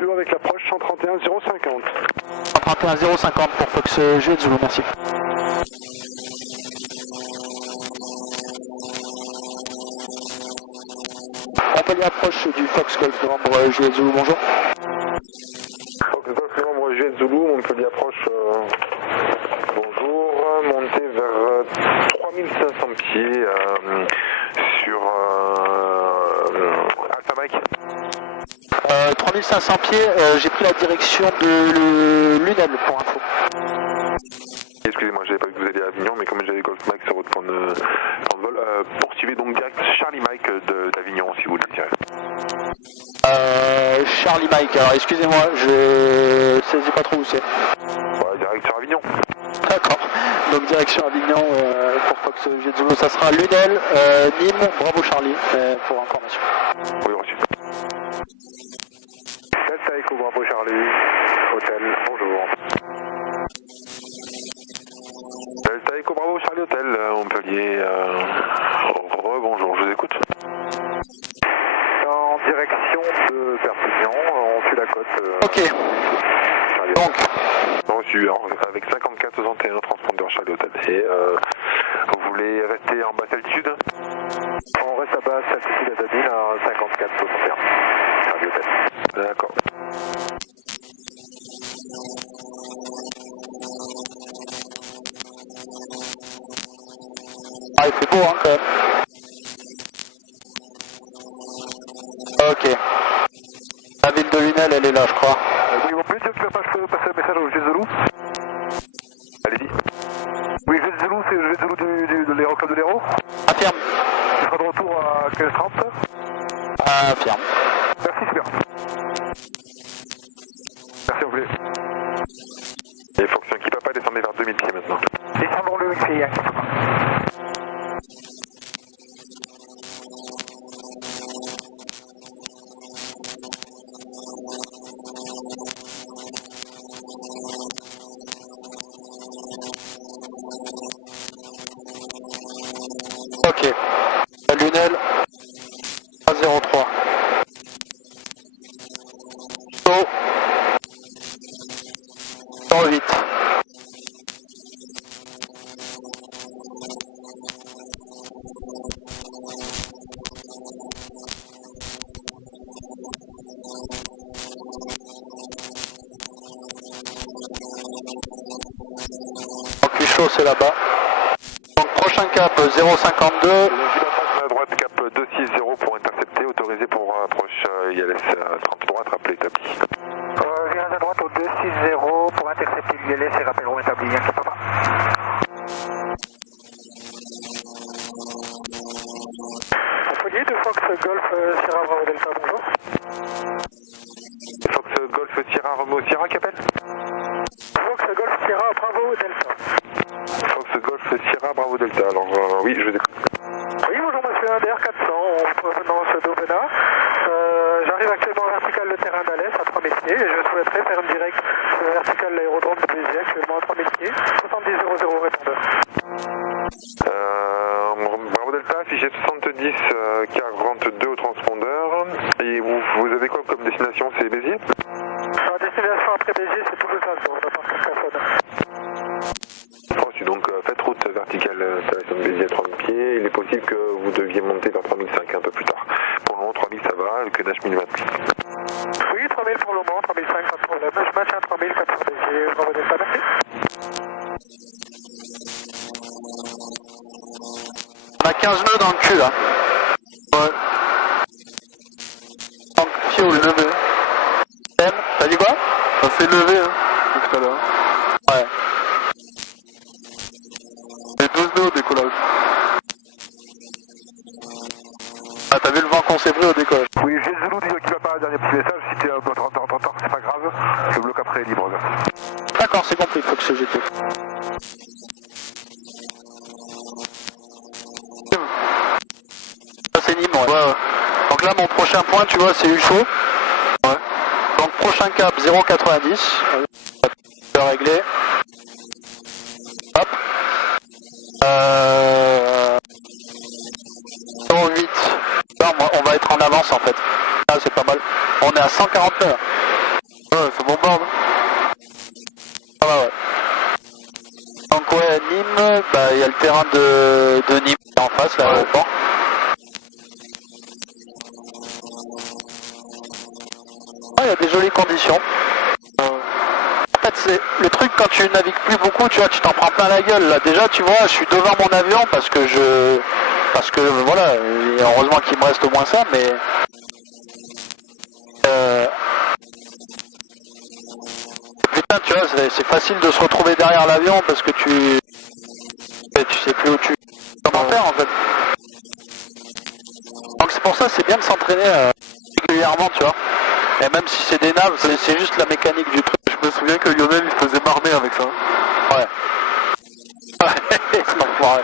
plus haut avec l'approche 131 050. 131 050 pour Fox Juliette Zulu, merci. Montpellier approche du Fox Golf Novembre Juliette Zulu, bonjour. Fox Golf Novembre Juliette Zulu, Montpellier approche, bonjour, montez vers 3500 pieds sur Alpha Mike. 3500 pieds, j'ai pris la direction de Lunel pour info. Excusez-moi, j'avais pas vu que vous alliez à Avignon, mais comme j'avais Golf Mike sur votre point de vol, poursuivez donc direct Charlie Mike d'Avignon si vous le désirez. Charlie Mike, alors excusez-moi, je saisis pas trop où c'est. Ouais, direct sur Avignon. D'accord, donc direction Avignon pour Fox Jet Zulu, ça sera Lunel, Nîmes, bravo Charlie pour information. Oui, reçu. Delta Echo, bravo Charlie, hôtel, bonjour. Delta Echo, bravo Charlie, hôtel, Montpellier, bonjour, je vous écoute. En direction de Perpignan, on suit la côte. Ok, Charlie donc. Reçu, avec 54-61, transpondeur Charlie hôtel. Et vous voulez rester en basse altitude? On reste à basse altitude à Dadine à 54-61, Charlie hôtel. D'accord. Ah, il fait beau hein quand même. Ok. La ville de Lunel, elle est là, je crois. Oui, on peut dire que tu vas passer un message au Jet Zulu? Allez-y. Oui, Jet Zulu, c'est le Jet Zulu de l'Aéro Club de l'Aéro. Affirme. Tu seras de retour à 15h30. Affirme. Merci, super. Merci, on voulait. Et fonction qui papa, descendez vers 2000 pieds maintenant. Descendons le pied, Ok. Lunel, 303. Chaud. 108. Donc plus chaud c'est là-bas. Donc prochain cap 052. À droite, cap 260 pour intercepter, autorisé pour approche ILS 30 droite, rappel établi. Virage à droite au 260 pour intercepter l'ILS et rappel rond établi, inquiète pas. Montpellier de Fox Golf Sierra Bravo Delta, bonjour. Fox Golf Sierra Romeo Sierra qui appelle? Fox Golf Sierra Bravo Delta. Fox Golf Sierra Bravo Delta, alors oui, je vous écoute. Oui, bonjour monsieur, un DR400 en provenance d'Aubenas. J'arrive actuellement en vertical le terrain d'Alès à 3000 pieds et je souhaiterais faire une direct verticale l'aérodrome de Béziers actuellement à 3000 pieds, 70 00 répondeur. Bravo Delta, affiché 70 42 au transpondeur. Et vous avez quoi comme destination? C'est Béziers? La destination après Béziers, c'est Toulouse-Salzbourg, à part Carcassonne. Reçu, donc faites route verticale installation de Béziers à 3000 pieds. Il est possible que vous deviez monter vers 3005 un peu plus tard. Pour le moment, 3000 ça va, le codage 1028. Oui, 3000 pour le moment, 3005 pas de problème. Je maintiens 3000 400 Béziers. Bravo Delta, merci. On a 15 nœuds dans le cul là. Ouais. Donc, fuel levé. M, t'as dit quoi? Ça s'est levé hein, tout à l'heure. Ouais. Et 12 nœuds au décollage. Ah, t'as vu le vent qu'on s'est pris au décollage? Oui, j'ai Zulu qui va pas, dernier petit message. Si t'es en retard, c'est pas grave. Le bloc après est libre. D'accord, c'est compris, il faut que ce GT. Ça c'est Nîmes, ouais. Donc là, mon prochain point, tu vois, c'est Ucho. Ouais. Donc prochain cap 090. Je vais régler. Hop. 08. Là, on va être en avance en fait. Là, c'est pas mal. On est à 149. bombarde. Ah bah ouais. Donc ouais, Nîmes, bah il y a le terrain de Nîmes qui est en face, l'aéroport. Il y a des jolies conditions. En fait, c'est le truc quand tu navigues plus beaucoup, tu vois, tu t'en prends plein la gueule. Là, déjà, tu vois, je suis devant mon avion parce que voilà, et heureusement qu'il me reste au moins ça, mais putain, tu vois, c'est facile de se retrouver derrière l'avion parce que tu sais plus où comment faire en fait. Donc c'est pour ça, c'est bien de s'entraîner régulièrement, tu vois. Et même si c'est des naves, c'est juste la mécanique du truc. Je me souviens que Lionel il faisait marmer avec ça. Ouais. Ouais, c'est l'enfoiré.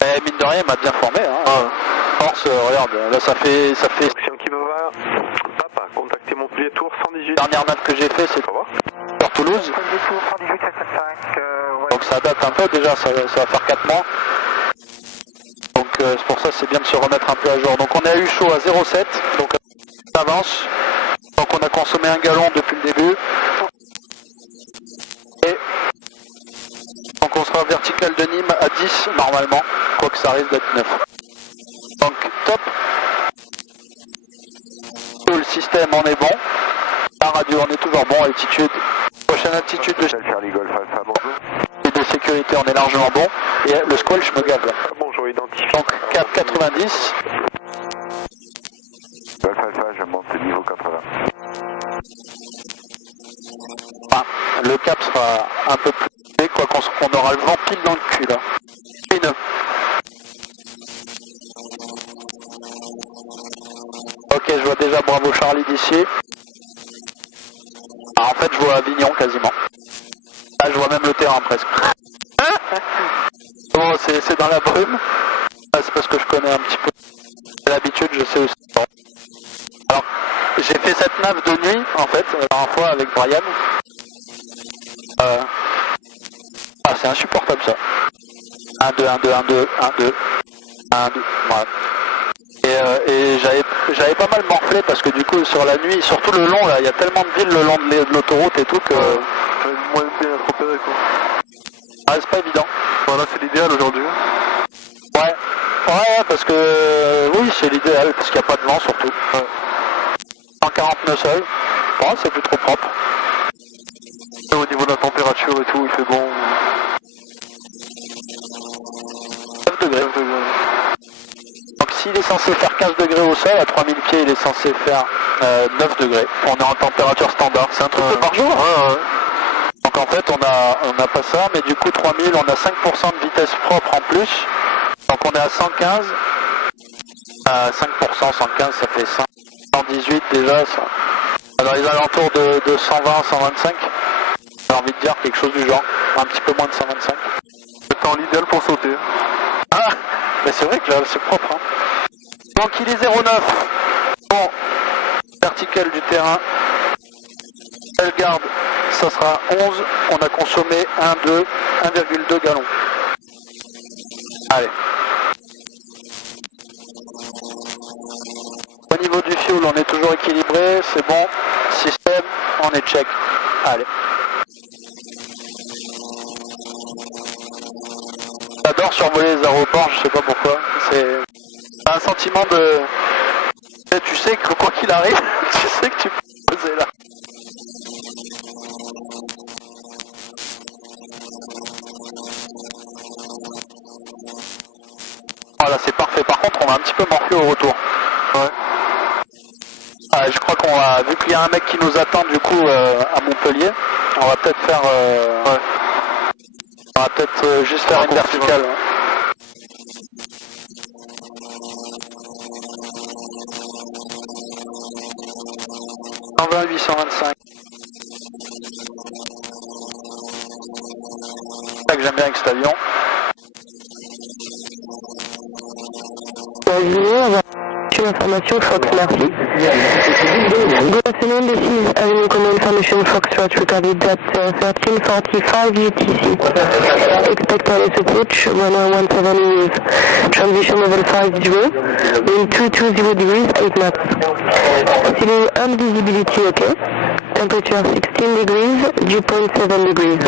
Et mine de rien, il m'a bien formé. Hein. Force, regarde, là ça fait... Action qui me va. Papa, contactez Montpellier Tour 118. Dernière nav que j'ai fait, c'est sur Toulouse. Donc ça date un peu déjà, ça va faire 4 mois. Donc c'est pour ça c'est bien de se remettre un peu à jour. Donc on est à Huchot à 0,7, donc ça avance. Donc on a consommé 1 gallon depuis le début. Et donc on sera vertical de Nîmes à 10 normalement, quoique ça risque d'être 9. Donc top. Tout le système on est bon. La radio on est toujours bon, altitude. Prochaine altitude de Charlie Golf Alpha, bonjour. de sécurité on est largement bon. Et le squall je me gave là. Bonjour, identifié. Donc cap 90. Golf Alpha, je monte niveau 80. Enfin, le cap sera un peu plus élevé, quoi qu'on aura le vent pile dans le cul là. Une. Ok, je vois déjà Bravo Charlie d'ici. Ah, en fait, je vois Avignon quasiment. Là, je vois même le terrain presque. Bon, c'est dans la brume. Ah, c'est parce que je connais un petit peu. D'habitude, je sais aussi. Alors, j'ai fait cette nave de nuit, en fait, la dernière fois avec Brian. Ah, c'est insupportable ça. 1, 2, 1, 2, 1, 2, 1, 2, 1, 2, voilà. Et j'avais pas mal morflé parce que du coup sur la nuit, surtout le long là, il y a tellement de villes le long de l'autoroute et tout que... Moins bien à repérer quoi. Ah, c'est pas évident. Voilà, c'est l'idéal aujourd'hui. Ouais, parce que... oui, c'est l'idéal parce qu'il n'y a pas de vent surtout. 140 nœuds seul, ouais, c'est plus trop propre. Et au niveau de la température et tout, il fait bon. 9 degrés. Donc s'il est censé faire 15 degrés au sol, à 3000 pieds il est censé faire 9 degrés. On est en température standard, c'est un truc de par jour. Ouais. Donc en fait on a pas ça, mais du coup 3000 on a 5% de vitesse propre en plus. Donc on est à 115. 5%, 115 ça fait 118 déjà. Ça. Dans les alentours de 120, 125. J'ai envie de dire quelque chose du genre. Un petit peu moins de 125. C'est temps l'idéal pour sauter. Ah, mais c'est vrai que là c'est propre. Hein. Donc il est 0,9. Bon, vertical du terrain. Elle garde, ça sera 11. On a consommé 1,2 gallons. Allez. Au niveau du fuel, on est toujours équilibré, c'est bon. Système, on est check. Allez. J'adore survoler les aéroports, je sais pas pourquoi. C'est un sentiment de... Tu sais que quoi qu'il arrive, tu sais que tu peux poser là. Voilà, c'est parfait. Par contre, on va un petit peu morfler au retour. Ouais. Je crois qu'on va, vu qu'il y a un mec qui nous attend du coup à Montpellier, on va peut-être faire... ouais. On va peut-être juste faire une verticale. Ouais. En 20 825. C'est ça que j'aime bien avec cet avion. Information, Fox, merci. Good afternoon, this is Avenue Command information Foxtrot recorded at 13:45 UTC. Expect ILS approach, runway 17 use. Transition level 50, wind 220 degrees, 8 knots. Ceiling and visibility okay. Temperature 16 degrees, dew point 7 degrees.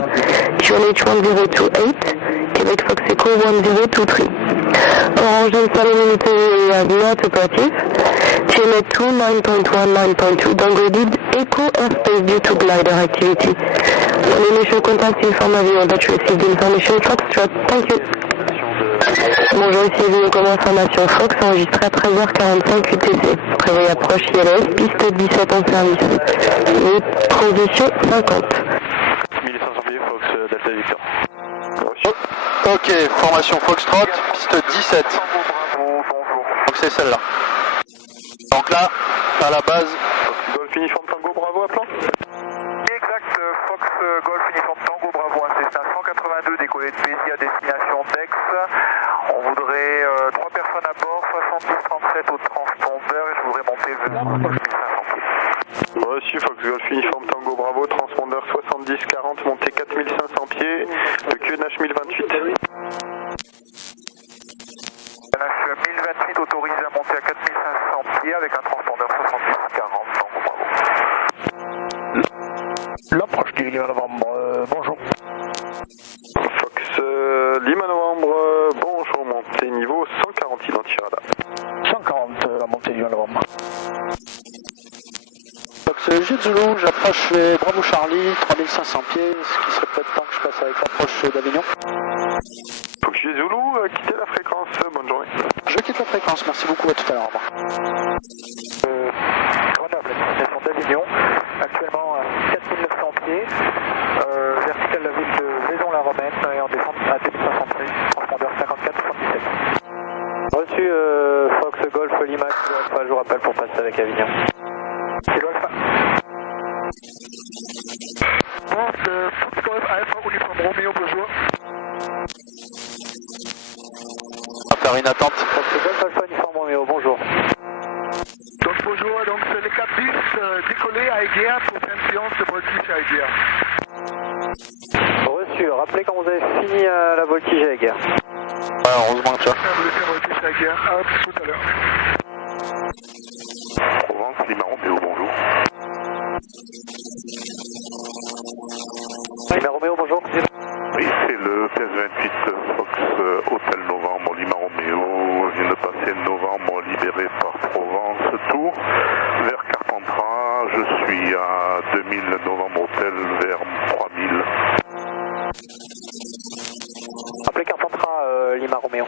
QNH 1028, Quebec Fox Echo 1023. Orange and Salinity area not operative. TMA 2 9.1 9.2 downgraded Echo airspace due to glider activity. On initial contact, informe avion that you received information Foxtrot. Thank you. Bonjour, ici avion comme information Fox enregistré à 13h45 UTC. Prévoyez approche ILS, piste 17 en service. Route transition 50. 1500 pieds Fox Delta Victor. Ok, formation Foxtrot, piste 17. Donc c'est celle-là. Donc là, à la base... Golf Uniforme Tango Bravo à plan. Exact, Fox Golf Uniforme Tango Bravo, c'est 182 décollé de Béziers à destination d'Aix. On voudrait 3 personnes à bord, 70-37 au transpondeur et je voudrais monter vers 1500 pieds. Reçu Fox Golf Uniforme Tango Bravo, transpondeur 70-40, montée 4500 pieds, de QNH 1028. QNH 1028 autorisé à monter à 4500 pieds avec un transpondeur 70-40 Tango Bravo. L'approche du Lima Novembre, bonjour. Fox Lima Novembre, bonjour, montée niveau 140 identifiera. 140 la montée du Lima Novembre. Fox Jet Zulu, j'approche les Bravo Charlie, 3500 pieds, ce qui serait peut-être temps que je passe avec l'approche d'Avignon. Fox Jet Zulu, quittez la fréquence, bonne journée. Je quitte la fréquence, merci beaucoup, à tout à l'heure. Grenoble, destination d'Avignon, actuellement à 4900 pieds, verticale de la ville de Vaison-la-Romaine et en descente à 2500 pieds, transpondeur 54-77. Reçu Fox Golf Lima, Kilo Alpha, je vous rappelle pour passer avec Avignon. Kilo Alpha. Fox Golf Alpha Uniforme Romeo, bonjour. On va faire une attente. Fox Golf Alpha Uniforme Romeo, bonjour. Donc bonjour, donc c'est le 410 décollé à Aiguière pour faire une séance de voltige à Aiguière. Reçu, rappelez quand vous avez fini la voltige à Aiguière. Ouais, heureusement que tu as. Vous voulez faire voltige à Aiguière, hop, tout à l'heure. Provence, Lima Romeo, bonjour. Lima Romeo, bonjour. Oui, c'est le PS28 Fox Hôtel Novembre, Lima Romeo. Je viens de passer Novembre libéré par Provence Tour vers Carpentras. Je suis à 2000 Novembre Hôtel vers 3000. Rappelez Carpentras, Lima Romeo.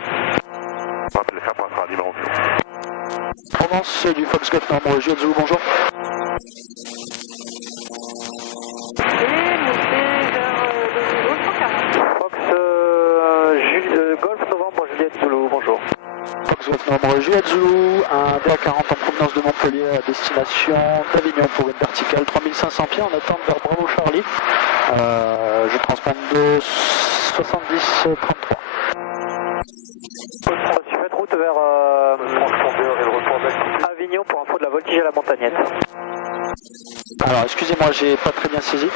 Rappelez Carpentras, Lima Romeo. Provence du Fox Golf Novembre, Jet Zulu, bonjour. Golf Novembre Juliette Zulu, bonjour. Fox Golf Novembre, Juliette Zulu, un DA40 en provenance de Montpellier à destination d'Avignon pour une verticale 3500 pieds en attente vers Bravo Charlie. Je transponde de 70-33. Faites route vers Avignon pour info de la voltige à la montagnette. Alors excusez-moi, j'ai pas très bien saisi.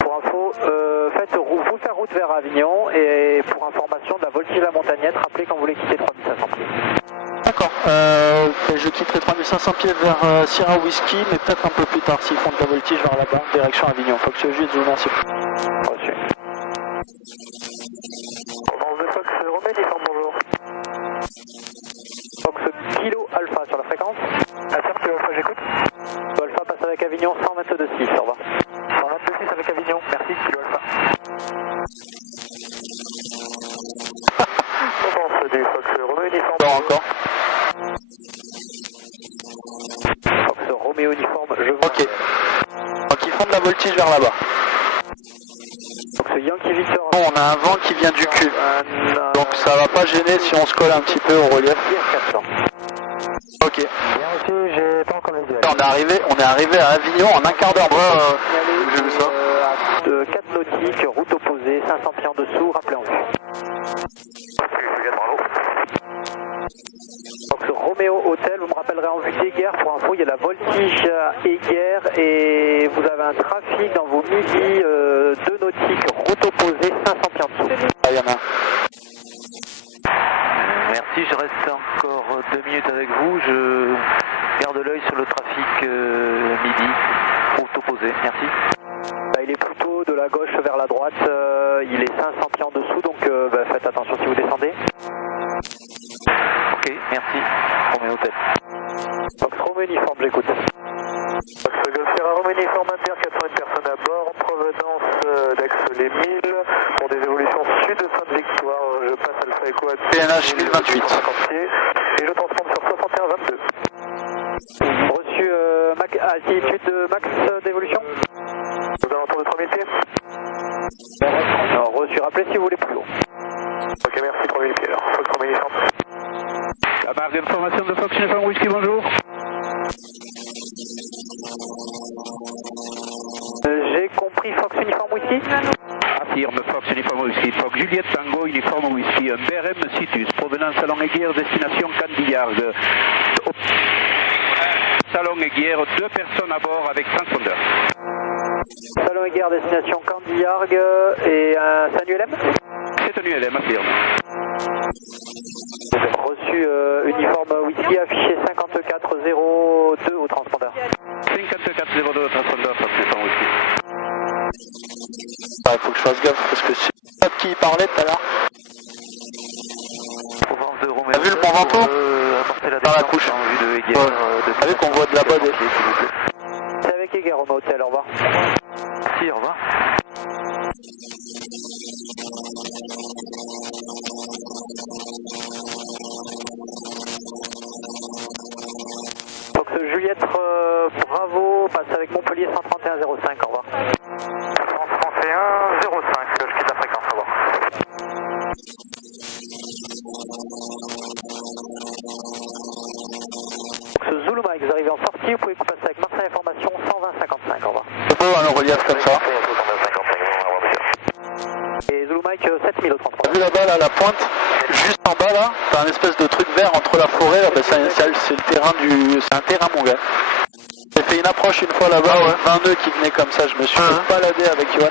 Pour info, vous faire route vers Avignon et pour information de la voltige à la montagnette, rappelez quand vous voulez quitter 3500 pieds. D'accord, je quitterai 3500 pieds vers Sierra Whisky, mais peut-être un peu plus tard s'ils font de la voltige vers là-bas, direction Avignon. Fox Jet Zulu, merci. Reçu. Provence de Fox Romeo, uniforme, bonjour. Fox Kilo Alpha sur la fréquence. Affaire Kilo Alpha, j'écoute. Kilo Alpha passe avec Avignon 122.6, au revoir. 122.6 avec Avignon, merci Kilo Alpha. Provence du Fox Romeo, uniforme. Non, encore. Fox Romeo, uniforme, je vois. Ok. Donc ils font de la voltige vers là-bas. Fox Yankee Victor. Bon, on a un vent qui vient du cul. Donc ça va pas gêner si on se colle un petit peu au relief. 400. Ok. Bien reçu, j'ai pas encore les yeux. On est arrivé à Avignon en un quart d'heure. J'ai vu ça. 4 nautiques, route opposée, 500 pieds en dessous, rappelez en vue. Fox Romeo Hôtel, vous me rappellerez en vue d'Eguerre. Pour info, il y a la voltige à Eguerre et vous avez un trafic dans vos midi 2 nautiques, route opposée, 500 pieds en dessous. Ah, il y en a un. Merci, je reste encore 2 minutes avec vous. Je garde l'œil sur le trafic midi, route opposée. Merci. Il est plutôt de la gauche vers la droite, il est 500 pieds en dessous, donc faites attention si vous descendez. Ok, merci. Roméo Hôtel. Fox Romeo uniforme, j'écoute. Fox Golf Sierra Romeo uniforme inter, 401 personnes à bord, en provenance d'Aix-les-Milles, pour des évolutions sud de Sainte-Victoire. Je passe Alpha Echo à PNH 1028. Et je transforme sur 6122. Reçu altitude de max d'évolution. Aux alentours de 3000 pieds. Alors, reçu, rappelez si vous voulez plus haut. Ok, merci, 3000 pieds alors. Fox Romeo uniforme. La barre d'information de Fox Uniform Whisky, bonjour. J'ai compris Fox Uniform Whisky. Affirme Fox Uniform Whisky. Fox Juliette Tango Uniform Whisky. Un BRM Citus, provenance Salon-Aiguière, destination Candillac. Salon-Aiguière, 2 personnes à bord avec transpondeur. Salon-Aiguière, destination Candillac et un ULM. C'est un ULM, affirme. Reçu uniforme whisky affiché 5402 au transpondeur. 5402 au transpondeur, Fox Uniform Whisky. Il faut que je fasse gaffe parce que c'est pas de qui il parlait tout à l'heure. Province de Roméo. T'as vu le Mont Ventoux dans la couche? En vue de Eguerre. T'as vu qu'on voit de là-bas des... C'est avec Eguerre au Hôtel, au revoir. Merci, au revoir. Fox Juliette Bravo, passe avec Montpellier 131.05, au revoir. 131.05, je quitte la fréquence, au revoir. Fox Zulu Mike, vous arrivez en sortie, vous pouvez passer avec Marseille Information 120.55, au revoir. C'est beau un relief comme ça. Et Zulu Mike 7000 au T'as transpondeur. vu là-bas, là, la pointe? Juste en bas là, t'as un espèce de truc vert entre la forêt, là, c'est le terrain du... C'est un terrain mon gars. J'ai fait une approche une fois là-bas, 20 nœuds qui venaient comme ça, je me suis baladé avec Yoann.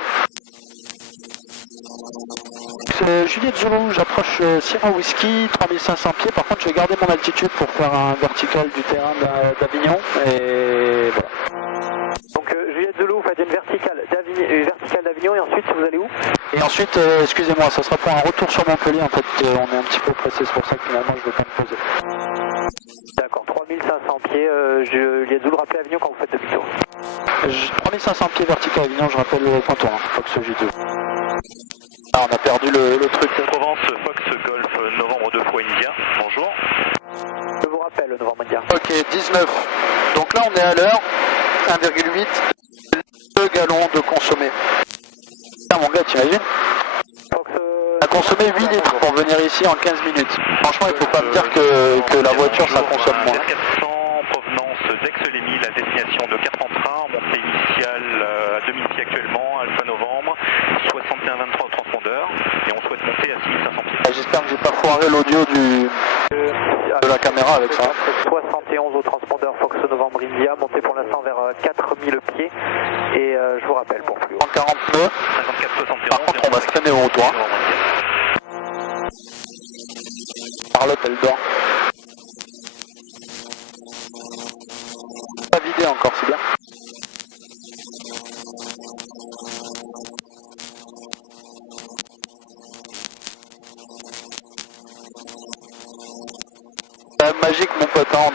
Juliette Zulu, j'approche Sierra Whisky, 3500 pieds, par contre je vais garder mon altitude pour faire un vertical du terrain d'Avignon, et voilà. Donc Juliette Zulu, vous faites une verticale d'Avignon et ensuite vous allez où? Et ensuite, excusez-moi, ça sera pour un retour sur Montpellier, en fait, on est un petit peu pressé, c'est pour ça que finalement je ne vais pas me poser. D'accord, 3500 pieds, Juliette Zulu, rappelez Avignon quand vous faites demi-tour. 3500 pieds vertical à Avignon, je rappelle le point tournant, Fox J2. Ah, on a perdu le truc. Provence, Fox Golf, novembre 2 fois India, bonjour. Je vous rappelle, le Novembre India. Ok, 19. Donc là, on est à l'heure, 1,8, 2 gallons de consommé. Putain, mon gars, t'imagines? Fox, On a consommé 8 litres pour venir ici en 15 minutes. Franchement, il faut pas me dire que la voiture, ça consomme moins. 400, provenance d'Aix-les-Milles, à destination de Carpentras, montée initiale à 2000 pieds actuellement, Alpha Novembre, 61.23 au transpondeur, et on souhaite monter à 6500 pieds. Ah, j'espère que j'ai pas foiré l'audio de la caméra avec ça. 71 au transpondeur Fox Novembre India, monté pour l'instant vers 4000 pieds, et je vous rappelle pour plus haut. 140 nœuds. 54,71. Par contre, on va scanner au toit. Charlotte, elle dort. Pas vidé encore, c'est bien. C'est magique, mon pote, hein,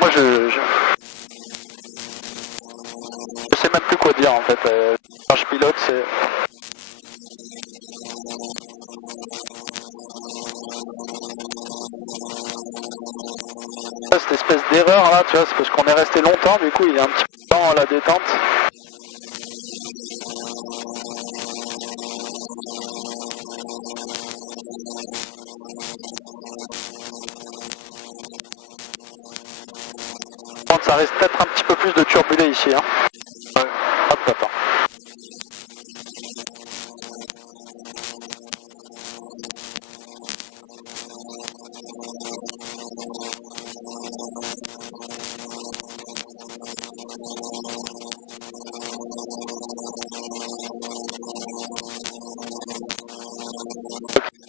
moi je sais même plus quoi dire en fait. Quand je pilote, c'est... Cette espèce d'erreur là, tu vois, c'est parce qu'on est resté longtemps, du coup il est un petit peu lent à la détente. Ça risque peut-être un petit peu plus de turbulé ici. Hein. Ouais. Hop, attends.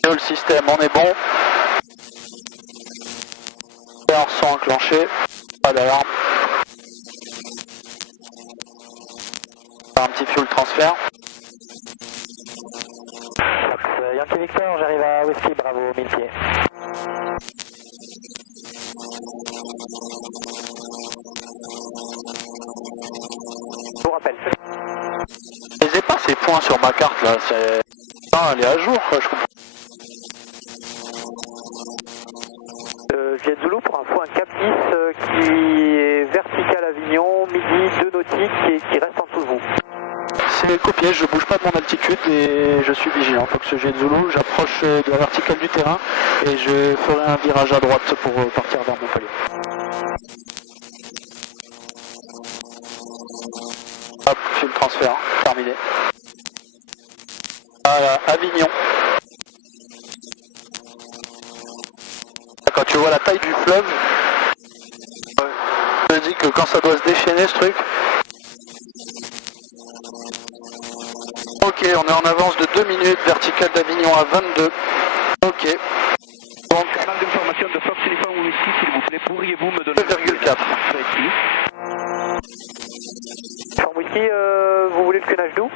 Le système, on est bon. Moteurs sont enclenchés. Pas d'alarme. Un petit fuel transfert. Yankee Victor, j'arrive à Whiskey, bravo, 1000 pieds. Je vous rappelle. Je les ai pas ces points sur ma carte là. Ah, elle est à jour quoi, je comprends. Jet Zulu pour info, un Cap 10 qui est vertical Avignon, midi 2 nautiques et qui reste en dessous de vous. C'est copié, je bouge pas de mon altitude et je suis vigilant. Donc ce jet de Zulu, j'approche de la verticale du terrain et je ferai un virage à droite pour partir vers Montpellier. Hop, fuel transfert, terminé. Voilà, Avignon. Quand tu vois la taille du fleuve, je me dis que quand ça doit se déchaîner ce truc. Ok, on est en avance de 2 minutes, verticale d'Avignon à 22. Ok. Donc, Canal d'information de Fox Uniform Whisky, s'il vous plaît, pourriez-vous me donner 2,4. Uniform Whisky, vous voulez le QNH d'où?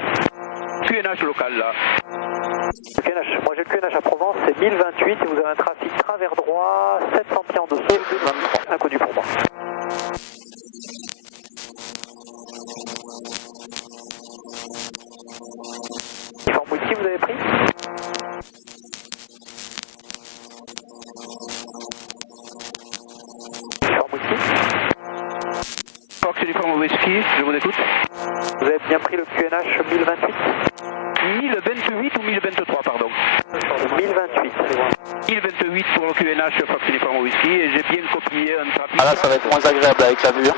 QNH local là. Le QNH, moi j'ai le QNH à Provence, c'est 1028 et vous avez un trafic travers droit, 700 pieds en dessous, 23, inconnu pour moi. Uniform Whisky, vous avez pris? Uniform Whisky? Fox Uniform Whisky, je vous écoute. Vous avez bien pris le QNH 1028? 1028 ou 1023, pardon. 1028. 1028 pour le QNH Fox Uniform Whisky et j'ai bien copié un trafic. Ah là, ça va être moins agréable avec la vue.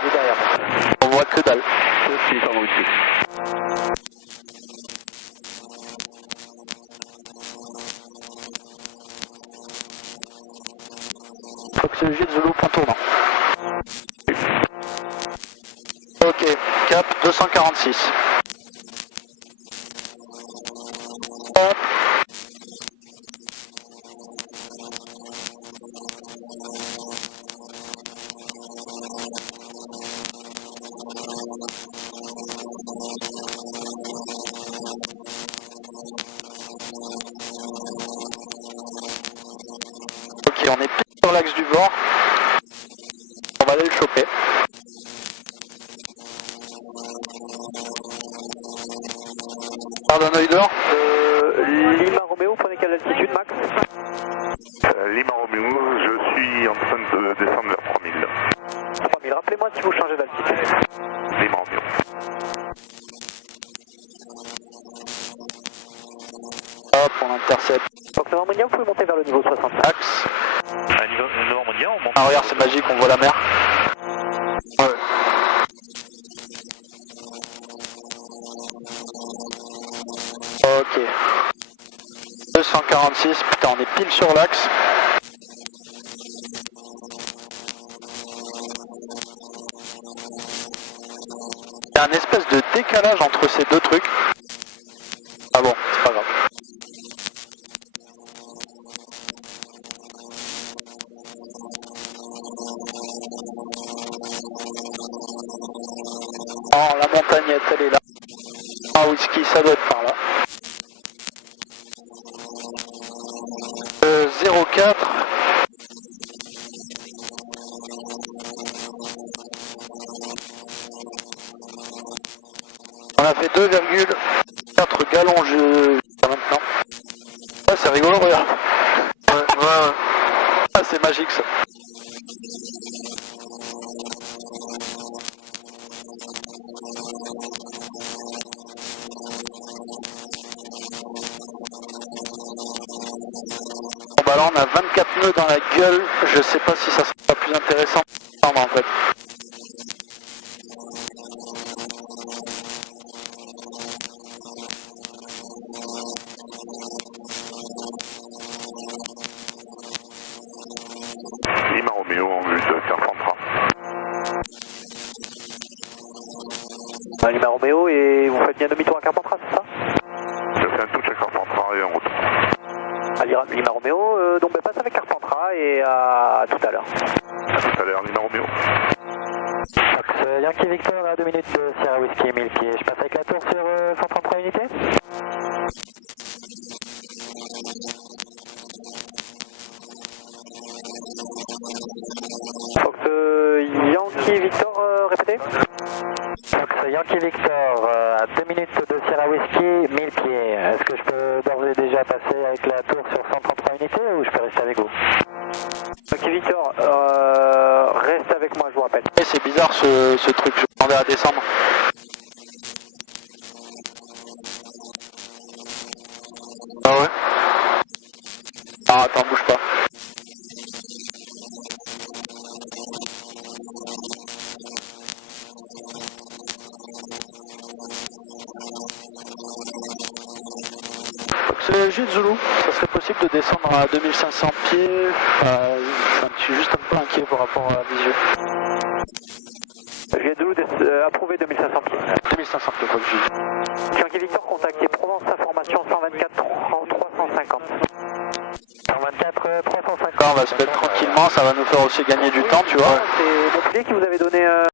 On voit que dalle. Fox Uniform Whisky. Fox Jet Zulu, point tournant. Ok, cap 246. Hop. Ok, on est pile sur l'axe du bord. On va aller le choper. Pardon, un œil d'or. Lima Romeo, prenez quelle altitude, Max? Lima Romeo, je suis en train de descendre vers 3000. 3000, rappelez-moi si vous changez d'altitude. Lima Romeo. Hop, on intercepte. Donc Normandien, vous pouvez monter vers le niveau 60. Axe. À niveau Normandien, on monte. Ah regarde, c'est magique, on voit la mer. Ouais. Ok. 246, putain, on est pile sur l'axe. Il y a un espèce de décalage entre ces deux trucs. Ah bon, c'est pas grave. Oh, la montagnette, elle est là. Ah, whisky, ça doit être par là. 0,4. On a fait 2,4 gallons maintenant. Ah, c'est rigolo, regarde. Ouais. Ah, c'est magique ça. Bon bah là on a 24 nœuds dans la gueule, je sais pas si ça sera plus intéressant en fait. Lima Romeo en vue de Terre Centrale. Lima Romeo, et vous faites bien demi-tour à Carpentras, c'est ça? Je fais un touch à Carpentras et en route. Lima Romeo, donc passe avec Carpentras et à tout à l'heure. À tout à l'heure, Lima Romeo. Fox Yankee Victor à 2 minutes de Sierra Whiskey 1000 pieds. Je passe avec la tour sur 133 unités. Fox Yankee Victor, répétez. Fox Yankee Victor à 2 minutes de Sierra Whiskey 1000 pieds. Est-ce que je peux d'ores et déjà passer avec la tour sur 133 unités ou je peux rester avec vous? Yankee Victor, reste avec moi, je vous rappelle. Et c'est bizarre ce truc, je demandais à descendre. Ah ouais? Ah attends, bouge pas. C'est Jules Zulu, ça serait possible de descendre à 2500 pieds, je suis juste un peu inquiet par rapport à la vision. Juliette Zulu, approuvé 2500 pieds. 2500 pieds, quoi que je dis. Yankee Victor, contacté Provence Information 124 350. 124 350. On va se mettre tranquillement, ça va nous faire aussi gagner du temps, tu vois. C'est Montpellier qui vous avait donné